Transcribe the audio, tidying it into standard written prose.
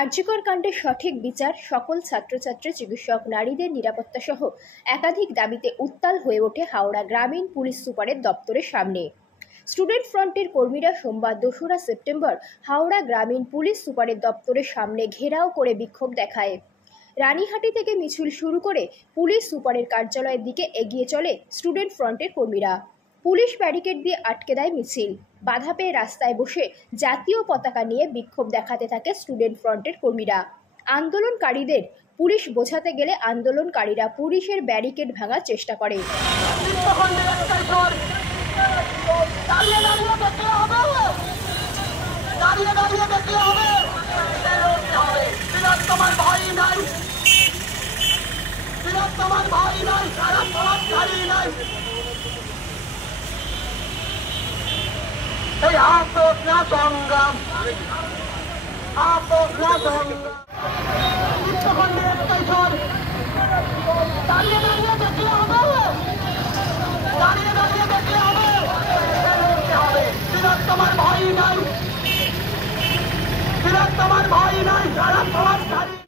আরজিকর কাণ্ডে সঠিক বিচার, সকল ছাত্রছাত্রী, চিকিৎসক, নারীদের নিরাপত্তা সহ একাধিক দাবিতে উত্তাল হয়ে ওঠে হাওড়া গ্রামীণ পুলিশ সুপারের দপ্তরের সামনে। স্টুডেন্ট ফ্রন্টের কর্মীরা সোমবার ২রা সেপ্টেম্বর হাওড়া গ্রামীণ পুলিশ সুপারের দপ্তরের সামনে ঘেরাও করে বিক্ষোভ দেখায়। রানীহাটি থেকে মিছিল শুরু করে পুলিশ সুপারের কার্যালয়ের দিকে এগিয়ে চলে স্টুডেন্ট ফ্রন্টের কর্মীরা। পুলিশ ব্যারিকেড দিয়ে আটকে দেয় মিছিল। বাধা পেয়ে রাস্তায় বসে জাতীয় পতাকা নিয়ে বিক্ষোভ দেখাতে থাকে স্টুডেন্ট ফ্রন্টের কর্মীরা। আন্দোলনকারীদের পুলিশ বোঝাতে গেলে আন্দোলনকারীরা পুলিশের ব্যারিকেড ভাঙার চেষ্টা করে। সংগ্রাম দাঁড়িয়ে দাঁড়িয়ে দেখলে হবে, দাঁড়িয়ে দাঁড়িয়ে দেখলে হবে, তোমার ভয় নাই, তোমার ভয় নাই, সারা সমাজ দাঁড়িয়ে